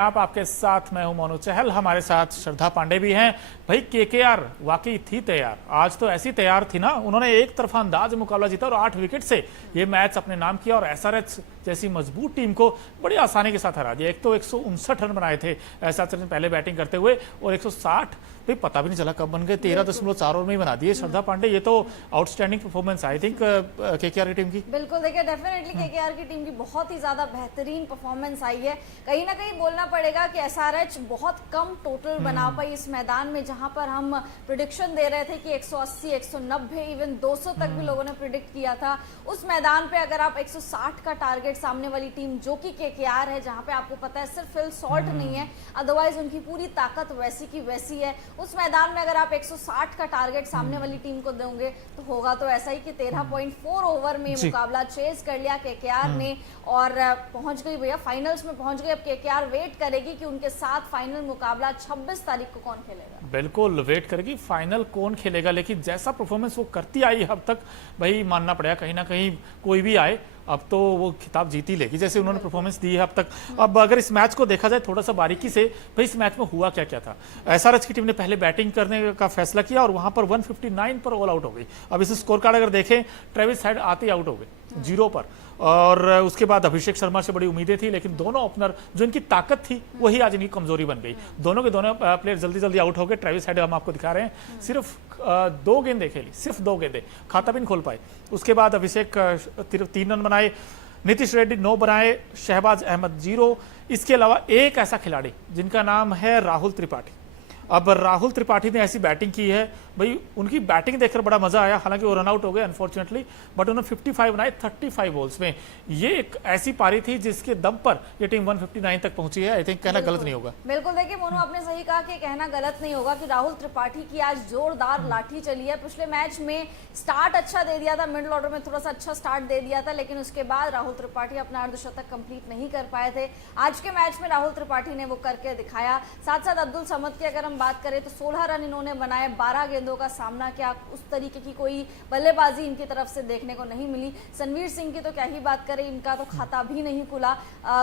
आप आपके साथ मैं हूं मोनू चहल, हमारे साथ श्रद्धा पांडे भी हैं। भाई केकेआर वाकई थी तैयार, आज तो ऐसी तैयार थी ना, उन्होंने एक तरफा अंदाज मुकाबला जीता और 8 विकेट से ये मैच अपने नाम किया और एसआरएच जैसी मजबूत टीम को बड़ी आसानी के साथ हरा दिया। एक तो 159 रन बनाए थे एसआरएच ने पहले बैटिंग करते हुए और 160 भाई पता भी नहीं चला कब बन गए, 13.4 ओवर में ही बना दिए। श्रद्धा पांडे, ये तो outstanding performance I think KKR की टीम की। बिल्कुल, देखिए डेफिनेटली केकेआर की टीम की बहुत ही ज्यादा बेहतरीन परफॉर्मेंस आई है। कहीं ना कहीं बोलना पड़ेगा कि एसआरएच बहुत कम टोटल बना पाई इस मैदान में, जहां पर हम प्रिडिक्शन दे रहे थे कि 180, 190, इवन 200 तक भी लोगों ने प्रिडिक्ट किया था। उस मैदान पे अगर आप 160 का टारगेट सामने वाली टीम जो कि केकेआर है, जहां पे आपको पता है सिर्फ फिल सॉल्ट नहीं है, अदरवाइज उनकी पूरी ताकत वैसी की वैसी है, उस मैदान में अगर आप 160 का टारगेट सामने वाली टीम को दोगे तो होगा तो ऐसा ही कि 13.4 ओवर में मुकाबला चेज कर लिया केकेआर ने और पहुंच गई भैया फाइनल्स में पहुंच गई। अब केकेआर वेट करेगी कि उनके साथ फाइनल मुकाबला 26 तारीख को कौन खेलेगा। बिल्कुल वेट करेगी फाइनल कौन खेलेगा, लेकिन जैसा परफॉर्मेंस वो करती आई अब तक, भाई मानना पड़ेगा कहीं ना कहीं कोई भी आए अब तो वो खिताब जीत ही लेगी, जैसे उन्होंने परफॉर्मेंस दी है अब तक। अब अगर इस मैच को देखा जाए थोड़ा सा बारीकी से, भाई इस मैच में हुआ क्या क्या था। एसआरएच की टीम ने पहले बैटिंग करने का फैसला किया और वहां पर 159 पर ऑल आउट हो गई। अब इस स्कोर कार्ड अगर देखें, ट्रेविस हेड आते ही आउट हो गए 0 पर, और उसके बाद अभिषेक शर्मा से बड़ी उम्मीदें थी, लेकिन दोनों ओपनर जो इनकी ताकत थी वही आज इनकी कमजोरी बन गई। दोनों के दोनों प्लेयर जल्दी जल्दी आउट हो गए। ट्रेविस हेड हम आपको दिखा रहे हैं, सिर्फ 2 गेंदें खेली, सिर्फ 2 गेंदें, खाता भी नहीं खोल पाए। उसके बाद अभिषेक 3 रन बनाए, नीतीश रेड्डी 9 बनाए, शहबाज अहमद 0। इसके अलावा एक ऐसा खिलाड़ी जिनका नाम है राहुल त्रिपाठी। अब राहुल त्रिपाठी ने ऐसी बैटिंग की है, भाई उनकी बैटिंग देखकर बड़ा मजा आया। हालांकि वो रन आउट हो गए अनफॉर्चुनेटली, बट उन्होंने 55 बनाए 35 बॉल्स में। ये एक ऐसी पारी थी जिसके दम पर ये टीम 159 तक पहुंची है। आई थिंक कहना गलत नहीं होगा। बिल्कुल, देखिए मोनू आपने सही कहा कि कहना गलत नहीं होगा कि राहुल त्रिपाठी की आज जोरदार लाठी चली है। पिछले मैच में स्टार्ट अच्छा दे दिया था, मिडिल ऑर्डर में थोड़ा सा अच्छा स्टार्ट दे दिया था, लेकिन उसके बाद राहुल त्रिपाठी अपना अर्धशतक कंप्लीट नहीं कर पाए थे। आज के मैच में राहुल त्रिपाठी ने वो करके दिखाया। साथ साथ अब्दुल समद की अगर हम बात करें तो 16 रन इन्होंने बनाए, 12 गेंदों का सामना किया। उस तरीके की कोई बल्लेबाजी इनकी तरफ से देखने को नहीं मिली। सनवीर सिंह की तो क्या ही बात करें, इनका तो खाता भी नहीं खुला।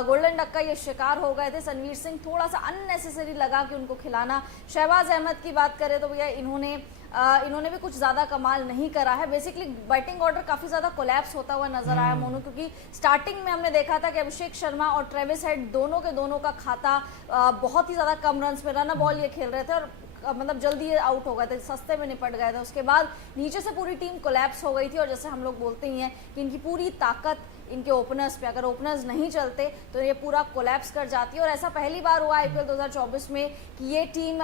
गोल्डन डक का ये शिकार हो गए थे सनवीर सिंह, थोड़ा सा अननेसेसरी लगा कि उनको खिलाना। शहबाज अहमद की बात करें तो भैया इन्होंने भी कुछ ज्यादा कमाल नहीं करा है। बेसिकली बैटिंग ऑर्डर काफी ज्यादा कोलैप्स होता हुआ नजर आया मोनू, क्योंकि स्टार्टिंग में हमने देखा था कि अभिषेक शर्मा और ट्रेविस हेड दोनों के दोनों का खाता बहुत ही ज्यादा कम रन पे रन बॉल ये खेल रहे थे और मतलब जल्दी आउट हो गए थे, सस्ते में निपट गए थे। उसके बाद नीचे से पूरी टीम कोलैप्स हो गई थी और जैसे हम लोग बोलते ही हैं कि इनकी पूरी ताकत इनके ओपनर्स पे, अगर ओपनर्स नहीं चलते तो ये पूरा कोलैप्स कर जाती है। और ऐसा पहली बार हुआ आईपीएल 2024 में कि ये टीम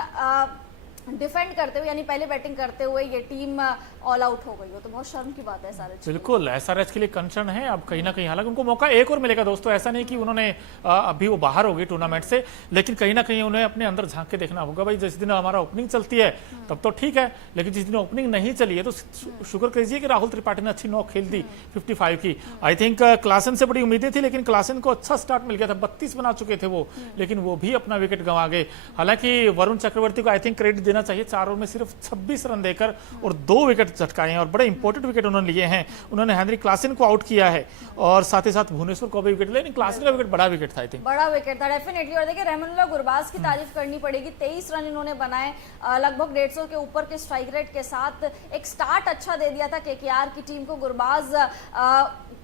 डिफेंड करते हुए, यानी पहले बैटिंग करते हुए ये टीम ऑल आउट हो गई हो, तो बहुत शर्म की बात है एसआरएच। बिल्कुल एसआरएच के लिए कंसर्न है अब कहीं ना कहीं। हालांकि उनको मौका एक और मिलेगा दोस्तों, ऐसा नहीं कि उन्होंने अभी वो बाहर हो गई टूर्नामेंट से, लेकिन कहीं ना कहीं उन्हें अपने अंदर झांक के देखना होगा। भाई जिस दिन हमारा ओपनिंग चलती है तब तो ठीक है, लेकिन जिस दिन ओपनिंग नहीं चली है तो शुक्र कीजिए कि राहुल त्रिपाठी ने अच्छी नॉक खेल दी 55 की। आई थिंक क्लासन से बड़ी उम्मीदें थी, लेकिन क्लासन को अच्छा स्टार्ट मिल गया था, 32 बना चुके थे वो, लेकिन वो भी अपना विकेट गंवा गए। हालांकि वरुण चक्रवर्ती को आई थिंक क्रेडिट देना चाहिए, 4 ओवर में सिर्फ 26 रन देकर और 2 विकेट झटकाए हैं और बड़े इंपॉर्टेंट विकेट उन्होंने लिए हैं। उन्होंने हेनरी क्लासन को आउट किया है और साथ ही साथ भुवनेश्वर को भी विकेट लिया, लेकिन क्लासन का विकेट बड़ा विकेट था। आई थिंक बड़ा विकेट था डेफिनेटली। और देखिए रहमानुल्लाह गुरबाज की तारीफ करनी पड़ेगी, 23 रन इन्होंने बनाए, लगभग 150 के ऊपर के स्ट्राइक रेट के साथ। एक स्टार्ट अच्छा दे दिया था केकेआर की टीम को। गुरबाज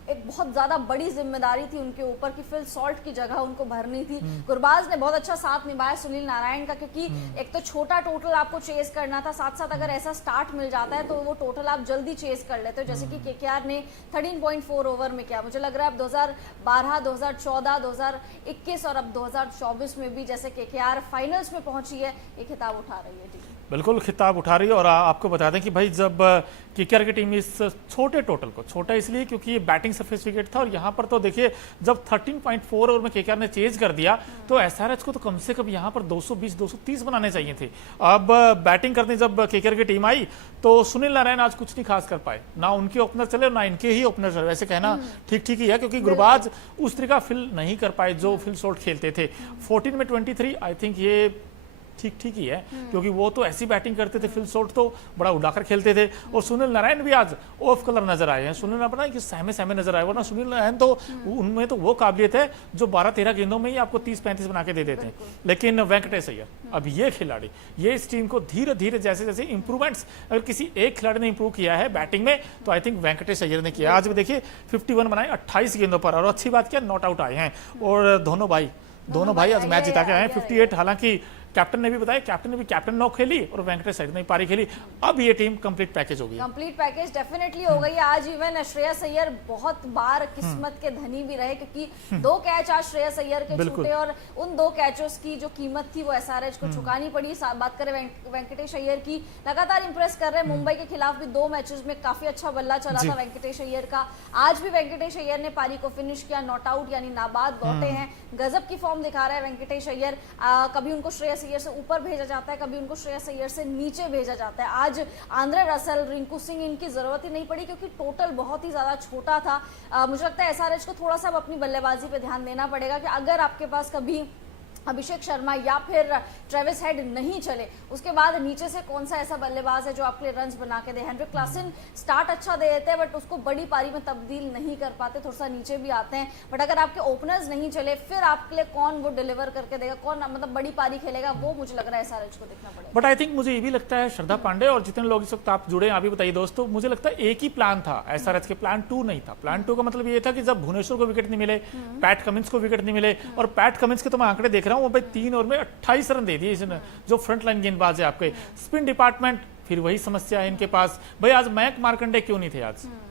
एक बहुत ज्यादा बड़ी जिम्मेदारी थी उनके ऊपर कि फिल सॉल्ट की जगह उनको भरनी थी। गुरबाज ने बहुत अच्छा साथ निभाया सुनील नारायण का, क्योंकि एक तो छोटा टोटल आपको चेस करना था, साथ साथ अगर ऐसा स्टार्ट मिल जाता है तो वो टोटल आप जल्दी चेस कर लेते हो, जैसे कि केकेआर ने 13.4 ओवर में किया। मुझे लग रहा है अब 2012, 2014, 2021 और अब 2024 में भी जैसे केकेआर फाइनल्स में पहुंची है, ये खिताब उठा रही है टीम। बिल्कुल खिताब उठा रही है। और आपको बता दें कि भाई जब केकेआर की टीम इस छोटे टोटल को, छोटा इसलिए क्योंकि ये बैटिंग सरफेस विकेट था, और यहाँ पर तो देखिए जब 13.4 ओवर में केकेआर ने चेज कर दिया तो एसआरएच को तो कम से कम यहाँ पर 220, 230 बनाने चाहिए थे। अब बैटिंग करने जब केकेआर की टीम आई तो सुनील नारायण आज कुछ नहीं खास कर पाए, ना उनके ओपनर चले और ना इनके ही ओपनर चले। वैसे कहना ठीक ठीक ही है, क्योंकि गुरबाज उस तरीका फिल नहीं कर पाए जो फिल शॉट खेलते थे। 14 में 23, आई थिंक ये ठीक ठीक ही है, क्योंकि वो तो ऐसी बैटिंग करते थे, फिल शॉट तो बड़ा उड़ाकर खेलते थे। और सुनील नारायण भी आज ऑफ कलर नजर आए हैं। सुनील नारायण कि सहमे सहमे नजर आए, वरना सुनील नारायण तो उनमें तो वो काबिलियत है जो 12-13 गेंदों में ही आपको 30-35 बना के दे देते हैं। लेकिन वेंकटेश अय्यर, अब ये खिलाड़ी, ये इस टीम को धीरे धीरे जैसे जैसे इंप्रूवमेंट्स, अगर किसी एक खिलाड़ी ने इंप्रूव किया है बैटिंग में तो आई थिंक वेंकटेश अय्यर ने किया। आज भी देखिए 51 बनाए 28 गेंदों पर, और अच्छी बात क्या नॉट आउट आए हैं। और दोनों भाई आज मैच जिता के आए हैं 58। हालांकि कैप्टन ने भी बताया, कैप्टन ने भी कैप्टन नॉक खेली और वेंकटेश अय्यर ने पारी खेली। अब ये टीम कंप्लीट पैकेज होगी, कंप्लीट पैकेज डेफिनेटली हो गई है। आज इवन श्रेयस अय्यर बहुत बार किस्मत के धनी भी रहे, क्योंकि 2 कैच आज श्रेयस अय्यर के छूटे और उन 2 कैचों की जो कीमत थी वो एसआरएच को चुकानी पड़ी। बात करें वेंकटेश अय्यर की, लगातार इंप्रेस कर रहे हैं। मुंबई के खिलाफ भी 2 मैचेस में काफी अच्छा बल्ला चला था वेंकटेश अय्यर का। आज भी वेंकटेश अय्यर ने पारी को फिनिश किया, नॉट आउट यानी नाबाद लौटे हैं। गजब की फॉर्म दिखा रहा है वेंकटेश अय्यर। कभी उनको श्रेयस अय्यर से ऊपर भेजा जाता है, कभी उनको श्रेयस अय्यर से नीचे भेजा जाता है। आज आंद्रे रसल, रिंकू सिंह, इनकी जरूरत ही नहीं पड़ी क्योंकि टोटल बहुत ही ज्यादा छोटा था। मुझे लगता है एसआरएच को थोड़ा सा अब अपनी बल्लेबाजी पे ध्यान देना पड़ेगा कि अगर आपके पास कभी अभिषेक शर्मा या फिर ट्रेविस हेड नहीं चले, उसके बाद नीचे से कौन सा ऐसा बल्लेबाज है जो आपके लिए रन्स बना के दे। हेनरिक क्लासन स्टार्ट अच्छा दे देते हैं बट उसको बड़ी पारी में तब्दील नहीं कर पाते, थोड़ा सा नीचे भी आते हैं। बट अगर आपके ओपनर्स नहीं चले फिर आपके लिए कौन वो डिलीवर करके देगा, कौन मतलब बड़ी पारी खेलेगा, वो मुझे लग रहा है एसआरएच को देखना पड़ेगा। बट आई थिंक मुझे ये भी लगता है श्रद्धा पांडे और जितने लोग इस वक्त आप जुड़े हैं, आप भी बताइए दोस्तों, मुझे लगता है एक ही प्लान था एसआरएच के, प्लान 2 नहीं था। प्लान 2 का मतलब ये था कि जब भुवनेश्वर को विकेट नहीं मिले, पैट कमिंस को विकेट नहीं मिले, और पैट कमिंस के तो मैं आंकड़े देख रहा हूँ, वो भाई 3 ओवर में 28 रन दे दिए इसने, जो फ्रंट लाइन गेंदबाज है आपके। स्पिन डिपार्टमेंट फिर वही समस्या है इनके पास। भाई आज मयंक मार्कंडे क्यों नहीं थे?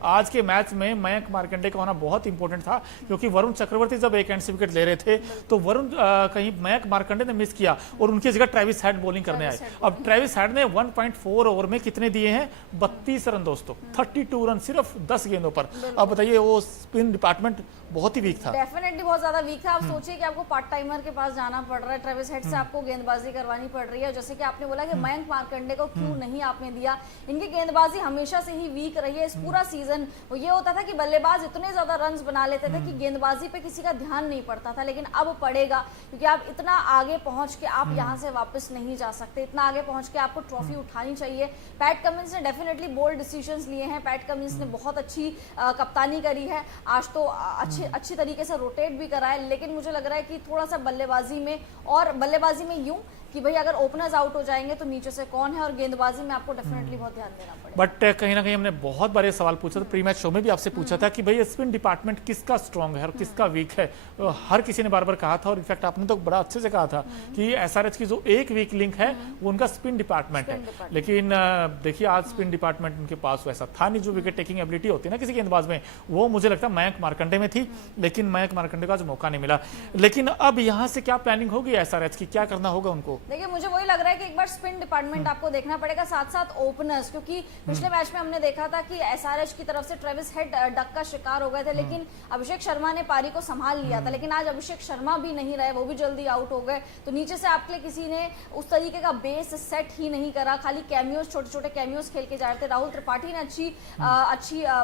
आज के मैच में मयंक मार्कंडे का होना बहुत इंपॉर्टेंट था, क्योंकि वरुण चक्रवर्ती जब एक एंड से विकेट ले रहे थे तो वरुण कहीं मयंक मार्कंडे ने मिस किया और उनकी जगह ट्रेविस हेड बॉलिंग करने आए। अब ट्रेविस हेड ने 1.4 ओवर में कितने दिए हैं? 32 रन दोस्तों, 32 रन सिर्फ 10 गेंदों पर। अब बताइए वो स्पिन डिपार्टमेंट बहुत ही वीक था, डेफिनेटली बहुत ज्यादा वीक था। आप सोचिए कि आपको पार्ट टाइमर के पास जाना पड़ रहा है, ट्रेविस हेड से आपको गेंदबाजी करवानी पड़ रही है। जैसे कि आपने बोला कि मयंक मार्कंडे को क्यों नहीं आपने दिया, इनकी गेंदबाजी हमेशा से ही वीक रही है इस पूरा सीजन। ये होता था कि बल्लेबाज इतने ज्यादा रन्स बना लेते थे कि गेंदबाजी पे किसी का ध्यान नहीं पड़ता था, लेकिन अब पड़ेगा, क्योंकि आप इतना आगे पहुंच के आप यहाँ से वापस नहीं जा सकते। इतना आगे पहुंच के आपको ट्रॉफी उठानी चाहिए। पैट कमिंस ने डेफिनेटली बोल्ड डिसीजंस लिए हैं, पैट कमिंस ने बहुत अच्छी कप्तानी करी है। आज तो अच्छी तरीके से रोटेट भी करा है, लेकिन मुझे लग रहा है कि थोड़ा सा बल्लेबाजी में, और बल्लेबाजी में यूं कि भाई अगर ओपनर्स आउट हो जाएंगे तो नीचे से कौन है, और गेंदबाजी में आपको डेफिनेटली बहुत ध्यान देना पड़ेगा। बट कहीं ना कहीं हमने बहुत बार ये सवाल पूछा था, प्री मैच शो में भी आपसे पूछा था कि भाई स्पिन डिपार्टमेंट किसका स्ट्रांग है और किसका वीक है। हर किसी ने बार बार कहा था, और इनफैक्ट आपने तो बड़ा अच्छे से कहा था कि एसआरएच की जो एक वीक लिंक है वो उनका स्पिन डिपार्टमेंट है। लेकिन देखिए आज स्पिन डिपार्टमेंट उनके पास वैसा था नहीं। जो विकेट टेकिंग एबिलिटी होती है ना किसी गेंदबाज में, वो मुझे लगता है मयंक मार्कंडे में थी, लेकिन मयंक मार्कंडे का आज मौका नहीं मिला। लेकिन अब यहाँ से क्या प्लानिंग होगी एसआरएच की, क्या करना होगा उनको? देखिए मुझे वही लग रहा है कि एक बार स्पिन डिपार्टमेंट आपको देखना पड़ेगा, साथ साथ ओपनर्स, क्योंकि पिछले मैच में हमने देखा था कि एसआरएच की तरफ से ट्रेविस हेड डक का शिकार हो गए थे, लेकिन अभिषेक शर्मा ने पारी को संभाल लिया था। लेकिन आज अभिषेक शर्मा भी नहीं रहे, वो भी जल्दी आउट हो गए। तो नीचे से आपके लिए किसी ने उस तरीके का बेस सेट ही नहीं करा, खाली कैमियोस, छोटे छोटे कैमियोस खेल के जा रहे थे। राहुल त्रिपाठी ने अच्छी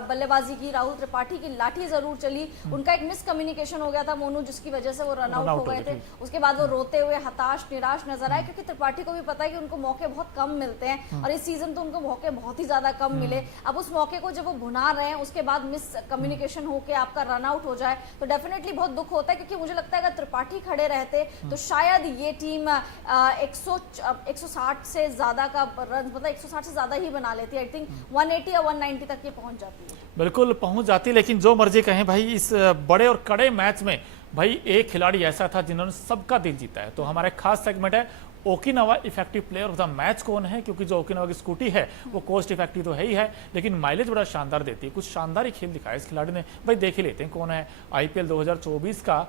बल्लेबाजी की, राहुल त्रिपाठी की लाठी जरूर चली, उनका एक मिसकम्युनिकेशन हो गया था मोनू, जिसकी वजह से वो रन आउट हो गए थे। उसके बाद वो रोते हुए हताश निराश नजर आए, क्योंकि त्रिपाठी को भी पता है कि उनको मौके बहुत कम मिलते हैं, और इस सीजन तो उनको मौके बहुत ही ज्यादा कम मिले। अब उस मौके को जब वो भुना रहे हैं, उसके बाद मिस कम्युनिकेशन होके आपका रन आउट हो जाए तो डेफिनेटली बहुत दुख होता है। क्योंकि मुझे लगता है अगर त्रिपाठी खड़े रहते तो शायद ये टीम 160 से ज्यादा का रन, मतलब 160 से ज्यादा ही बना लेती है। आई थिंक 180 या 190 तक ये पहुंच जाती है। बिल्कुल पहुंच जाती, लेकिन जो मर्जी कहें भाई, इस बड़े और कड़े मैच में भाई एक खिलाड़ी ऐसा था जिन्होंने सबका दिल जीता है। तो हमारा खास सेगमेंट है Okinawa effective player of the match कौन है, क्योंकि जो ओकिनावा की स्कूटी है वो कोस्ट इफेक्टिव तो है ही है, लेकिन माइलेज बड़ा शानदार देती है। कुछ शानदार ही खेल दिखाया इस खिलाड़ी ने। भाई देख ही लेते हैं कौन है आईपीएल 2024 का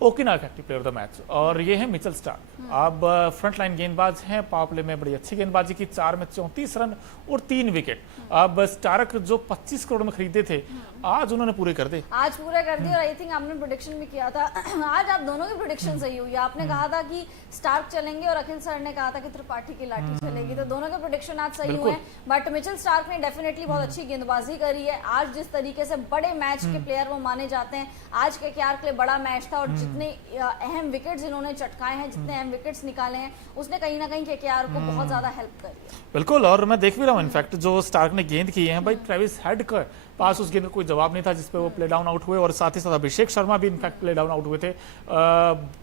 Okinawa effective player of the match, और ये है मिचेल स्टार्क। अब फ्रंट लाइन गेंदबाज हैं, पावर प्ले में बड़ी अच्छी गेंदबाजी की, 4 में 34 रन और 3 विकेट। अब स्टार्क जो 25 करोड़ में खरीदे थे, आज उन्होंने पूरे कर दिए। आज पूरे कर दिए, और आई थिंक आपने प्रेडिक्शन भी किया था। आज आप दोनों की प्रेडिक्शन सही हुई है। आपने कहा था कि स्टार्क चलेंगे और अखिल सर ने कहा था कि त्रिपाठी की लाठी चलेगी, तो दोनों के प्रेडिक्शन आज सही हुए हैं। बट मिचेल स्टार्क ने डेफिनेटली बहुत अच्छी गेंदबाजी करी है। आज जिस तरीके से बड़े मैच के प्लेयर वो माने जाते हैं, आज के केकेआर के लिए बड़ा मैच था, और जितने अहम विकेट्स इन्होंने चटकाए हैं, जितने अहम विकेट्स निकाले हैं, उसने कहीं ना कहीं केकेआर को बहुत ज्यादा हेल्प करी है। बिल्कुल, और मैं देख भी रहा हूँ इनफैक्ट जो स्टार्क ने गेंद की है भाई, ट्रेविस हेड का पास उस गेंद का कोई जवाब नहीं था जिसपे वो प्ले डाउन आउट हुए, और साथ ही साथ अभिषेक शर्मा भी इनफैक्ट प्ले डाउन आउट हुए थे।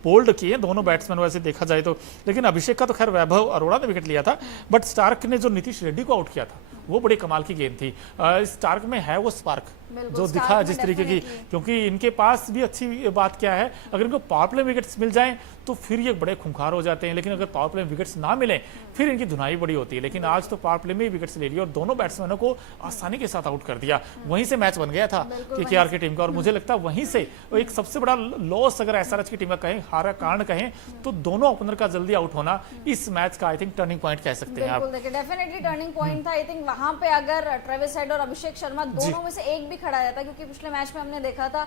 बोल्ड किए दोनों बैट्समैन वैसे देखा जाए तो, लेकिन अभिषेक का तो खैर वैभव अरोड़ा ने विकेट लिया था, बट स्टार्क ने जो नीतीश रेड्डी को आउट किया था वो बड़ी कमाल की गेंद थी। स्टार्क में है वो स्पार्क जो दिखा जिस तरीके की, क्योंकि इनके पास भी अच्छी बात क्या है, अगर इनको पावर प्ले विकेट्स मिल जाएं तो फिर ये बड़े खूंखार हो जाते हैं, लेकिन अगर पावर प्ले विकेट्स ना मिले फिर इनकी धुनाई बड़ी होती है। लेकिन आज तो पावर प्ले में ही विकेट्स ले लिए और दोनों बैट्समैनों को आसानी के साथ आउट कर दिया, वहीं से मैच बन गया था केकेआर की टीम का। और मुझे लगता है वहीं से एक सबसे बड़ा लॉस अगर एसआरएच की टीम का कहें, हारा कारण कहें, तो दोनों ओपनर का जल्दी आउट होना इस मैच का आई थिंक टर्निंग पॉइंट कह सकते हैं आप। बिल्कुल, देखिए डेफिनेटली टर्निंग पॉइंट था। आई थिंक वहां पे अगर ट्रेविस हेड और अभिषेक शर्मा दोनों में से एक भी खड़ा रहता, क्योंकि पिछले मैच में हमने देखा था